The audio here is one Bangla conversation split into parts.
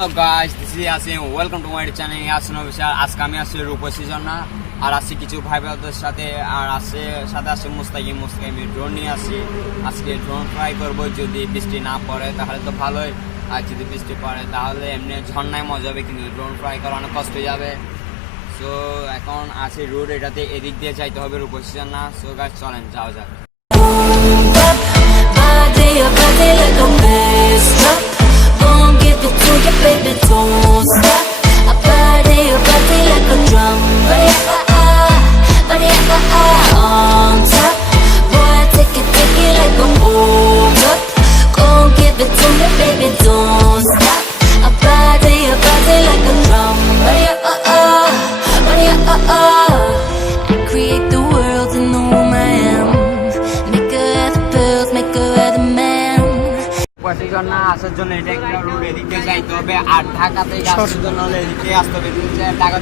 Hello guys, this is YASIN. Welcome to my channel YASIN official. আজকে আমি আসছি রূপসী জন্য আর আসছি কিছু ভাই বোনদের সাথে আর সাথে আসছে মুস্তাকিম ড্রোন নিয়ে আসছি। আজকে ড্রোন ফ্লাই করবো। যদি বৃষ্টি না পড়ে তাহলে তো ভালোই, আর যদি বৃষ্টি পড়ে তাহলে এমনি ঝর্ণায় মজা হবে, কিন্তু ড্রোন ফ্লাই করা অনেক কষ্ট হয়ে যাবে। সো এখন আছে রোড, এটাতে এদিক দিয়ে যাইতে হবে রূপসী জন্য। সো গাইস চলেন যাওয়া যাক। Baby, don't stop. I body like a drum. Body on top. Boy, take it like a hold up. Go and give it to me, baby, don't stop. I body like a drum. Body I create the world in the womb I am. Make her have the pills, make her have the man. আসার জন্য এটা একটা রোড, এদিকে যাইতে হবে। আর ঢাকা থেকে আসার জন্য হলে এদিকে আসতে হবে। ঢাকা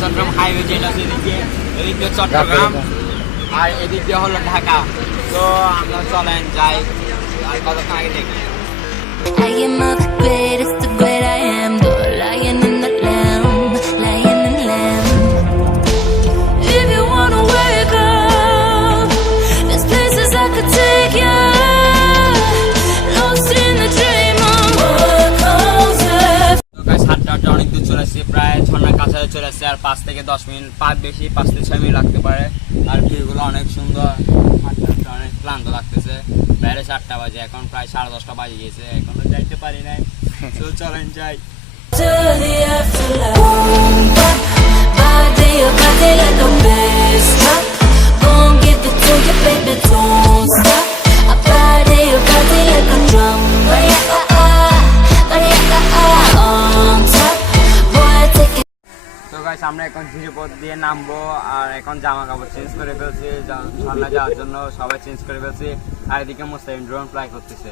চট্টগ্রাম হাইওয়ে যেটা আছে এদিকে চট্টগ্রাম, আর এদিকে হলো ঢাকা। তো আমরা চলেন যাই। আর কতক্ষণ আগে দেখি I am the greatest, the great I am, the lion and the lamb, lion and lamb. If you wanna wake up, there's places I could take you. অনেক দূর চলে আসছে, প্রায় ঝর্ণার কাছাকাছি চলে আসছে। আর 5 থেকে 10 মিনিট, 5 বেশি 5 থেকে 6 মিনিট লাগতে পারে। আর ভিউগুলো অনেক সুন্দর, হাঁটতে অনেক ক্লান্ত লাগতেছে। বাইরে 7টা বাজে, এখন প্রায় 10:30 বাজে গিয়েছে, এখনো যাইতে পারি নাই। তো চলেন যাই। আমরা এখন ঝিরিপথ দিয়ে নামবো, আর এখন জামা কাপড় চেঞ্জ করে ফেলছি ঝর্ণা যাওয়ার জন্য। সবাই চেঞ্জ করে ফেলছি। আর এদিকে মুস্তাকিম ড্রোন ফ্লাই করতেছে।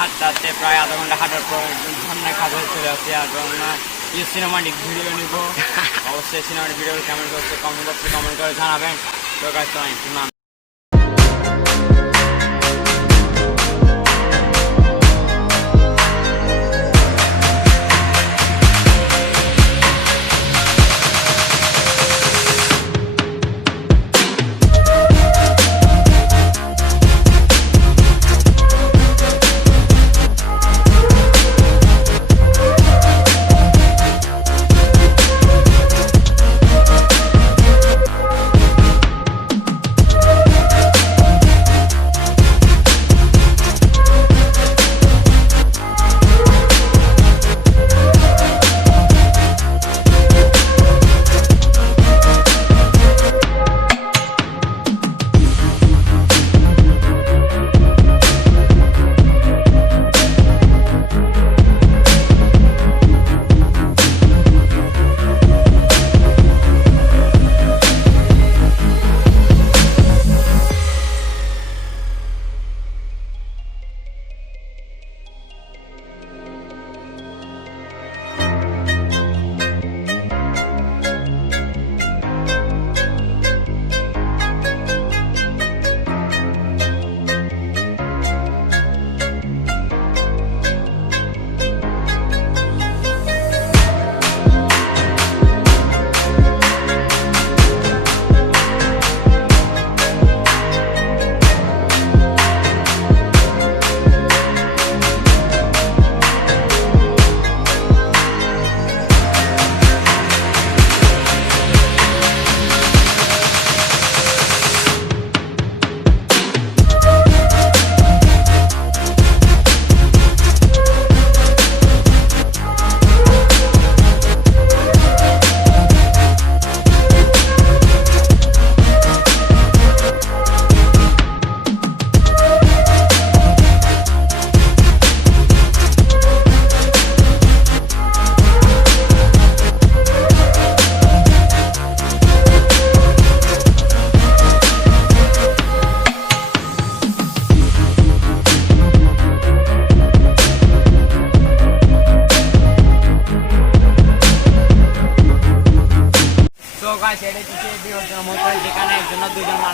হাঁটতে প্রায় আধা ঘন্টা হাঁটার পর ঝর্ণার কাছে চলে আসছি। আর সিনেমাটিক ভিডিও নিব। অবশ্যই সিনেমাটিক ভিডিও কমেন্ট বক্সে কমেন্ট করে জানাবেন। তো গাইস নাম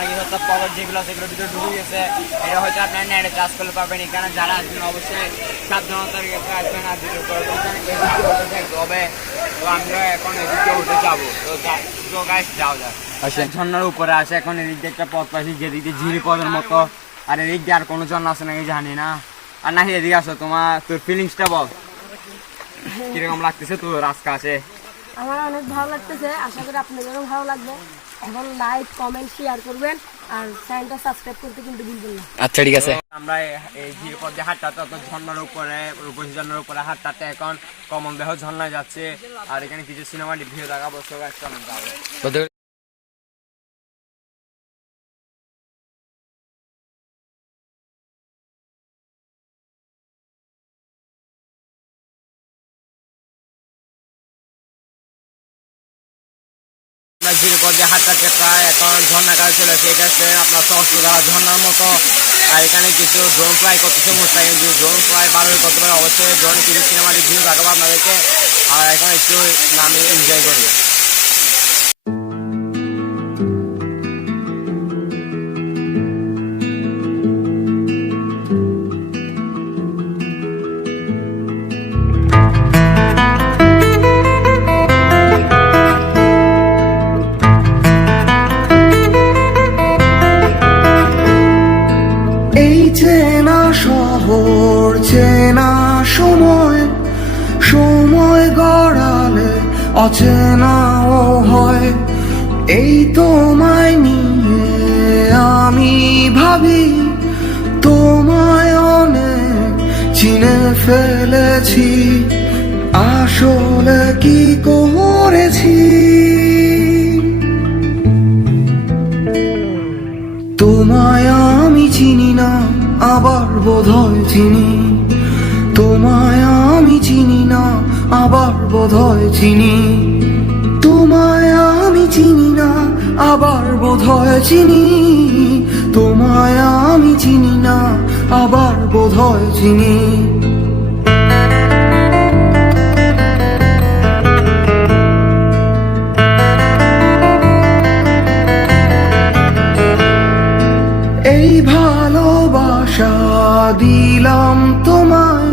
মানে কি হচ্ছে পরবর যেগুলো সেগুলো ভিতরে ঢুকে গেছে, এটা হয়তো আপনার নেটে চার্জ করলে পাবেন। এখানে যারা আসবেন অবশ্যই সাবধানতার ক্ষেত্রে আসবেন আর ভিডিও করে দেখতে হবে। তো আমরা এখন এদিকে উঠে যাবো। তো গাইস যাও যাও আসেন, ঝর্ণার উপরে আসে। এখন এদিক দিয়ে একটা পথ পাচ্ছি যেদিক দিয়ে ঝিরি পথের মতো, আর এদিক দিয়ে আর কোনো ঝর্ণা আছে নাকি জানি না। আর নাকি এদিকে আসো, তোর ফিলিংসটা বল, কিরকম লাগতেছে তোর রাস্তা আছে? আমার অনেক ভালো লাগতেছে, আশা করি আপনাদেরও ভালো লাগবে। এখন লাইক কমেন্ট শেয়ার করবেন আর চ্যানেলটা সাবস্ক্রাইব করতে কিন্তু ভুলবেন না। আচ্ছা ঠিক আছে। আমরা এই ঝিরি পথ দিয়ে হাঁটতে হাঁটতে ঝর্ণার উপরে, রূপসী ঝর্ণার উপরে হাঁটতে হাঁটতে এখন কমল দেহ ঝর্ণায় যাচ্ছে। আর এখানে কিছু সিনেমাটিক ভিউ দেখাবো। চলেন যাবো। আমরা ঝিরি পথ দিয়ে হাঁটতে হাঁটতে প্রায় এখন ঝর্ণা কাছে চলে এসে, এটা হচ্ছে আপনার সহস্রধারা ঝর্ণার মতো। আর এখানে কিছু ড্রোন ফ্লাই করতেছে মুস্তাকিম, যদি ড্রোন ফ্লাই ভালোই করতে পারে অবশ্যই ড্রোনে কিছু সিনেমাটিক ভিউ দেখাবো আপনাদেরকে। আর এখন একটু নামে এনজয় করি। এই চেনা শহর, চেনা সময়, সময় গড়ালে অচেনাও হয়। এই তোমায় নিয়ে আমি ভাবি, তোমায় অনেক চিনে ফেলেছি, আসলে কি করেছি। তোমায় আমি চিনি না, আবার বোধহয় চিনি। তোমায় আমি চিনি না, আবার বোধহয় চিনি। তোমায় আমি চিনি না, আবার বোধহয় চিনি। তোমায় আমি চিনি না, আবার বোধহয় চিনি। এই ভালোবাসা দিলাম তোমায়,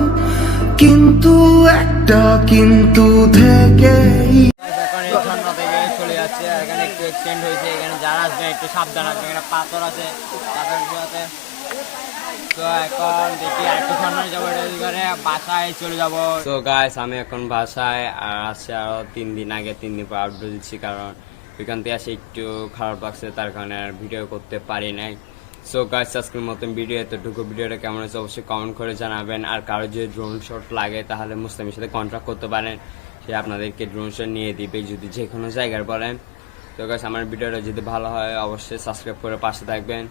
কিন্তু একটা কিন্তু থেকেই। এখন এই ঝর্ণা থেকে চলে যাচ্ছে, এখানে একটু এক্সটেন্ড হয়েছে। এখানে যারা আসবে একটু সাবধান আসবে, এখানে পাথর আছে তাদের সাথে। তো এখন দেখি আরেকটু ঝর্ণা যাবো, এটা বাসায় চলে যাবো। তো গাইস আমি এখন বাসায়, আর আসছে আরো 3 দিন আগে, 3 দিন পর আপডেট দিচ্ছি, কারণ ওইখান থেকে আসে একটু খারাপ লাগছে, তার কারণে আর ভিডিও করতে পারি নাই। সো গাইস আজকের মতন ভিডিও এতটুকু। ভিডিওটা কেমন হয়েছে অবশ্যই কমেন্ট করে জানাবেন। আর কারো যদি ড্রোন শট লাগে তাহলে মুস্তামির সাথে কন্ট্যাক্ট করতে পারেন, সে আপনাদেরকে ড্রোন শট নিয়ে দিবে যদি যে কোনো জায়গার বলেন। তো গাইস আমার ভিডিওটা যদি ভালো হয় অবশ্যই সাবস্ক্রাইব করে পাশে থাকবেন।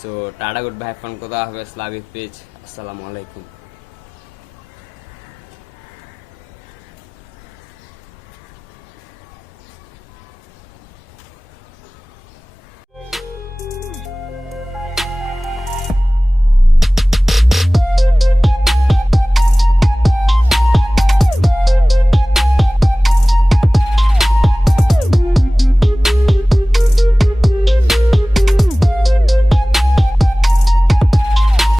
So tata, good bye, phone কথা হবে, লাভ ইউ, পিচ, আসসালামু আলাইকুম।